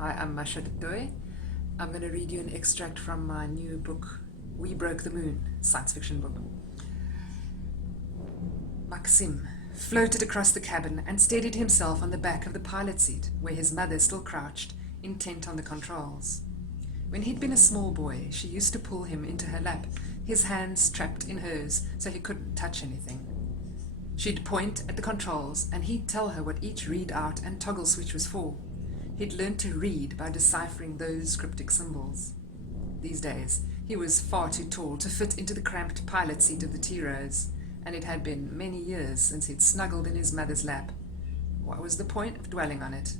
Hi, I'm Masha du Toit. I'm going to read you an extract from my new book, We Broke the Moon, science fiction book. Maxim floated across the cabin and steadied himself on the back of the pilot seat, where his mother still crouched, intent on the controls. When he'd been a small boy, she used to pull him into her lap, his hands trapped in hers so he couldn't touch anything. She'd point at the controls, and he'd tell her what each read-out and toggle switch was for. He'd learned to read by deciphering those cryptic symbols. These days, he was far too tall to fit into the cramped pilot seat of the T-Rose, and it had been many years since he'd snuggled in his mother's lap. What was the point of dwelling on it?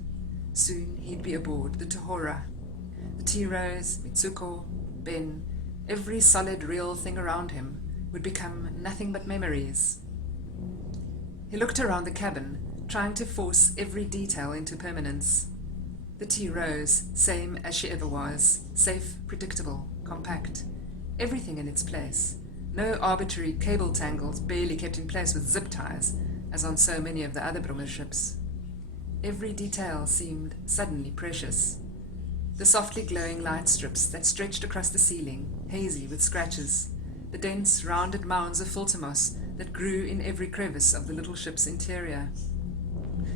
Soon he'd be aboard the Tohora. The T-Rose, Mitsuko, Ben, every solid real thing around him would become nothing but memories. He looked around the cabin, trying to force every detail into permanence. The T-Rose, same as she ever was, safe, predictable, compact. Everything in its place. No arbitrary cable tangles barely kept in place with zip ties, as on so many of the other Brummer ships. Every detail seemed suddenly precious. The softly glowing light strips that stretched across the ceiling, hazy with scratches. The dense, rounded mounds of filter moss that grew in every crevice of the little ship's interior.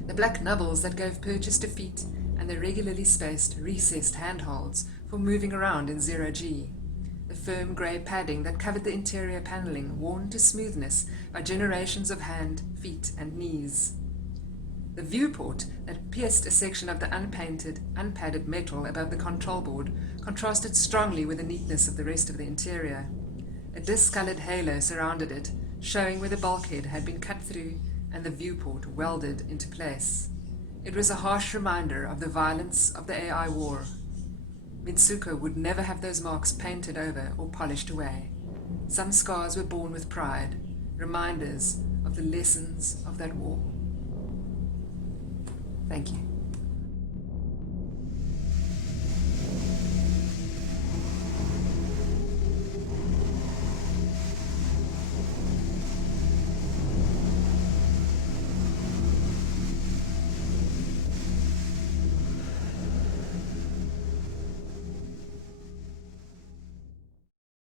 The black nubbles that gave purchase to feet, and the regularly spaced, recessed handholds for moving around in zero-G. The firm grey padding that covered the interior panelling, worn to smoothness by generations of hand, feet, and knees. The viewport that pierced a section of the unpainted, unpadded metal above the control board contrasted strongly with the neatness of the rest of the interior. A discoloured halo surrounded it, showing where the bulkhead had been cut through and the viewport welded into place. It was a harsh reminder of the violence of the AI war. Mitsuko would never have those marks painted over or polished away. Some scars were born with pride, reminders of the lessons of that war. Thank you.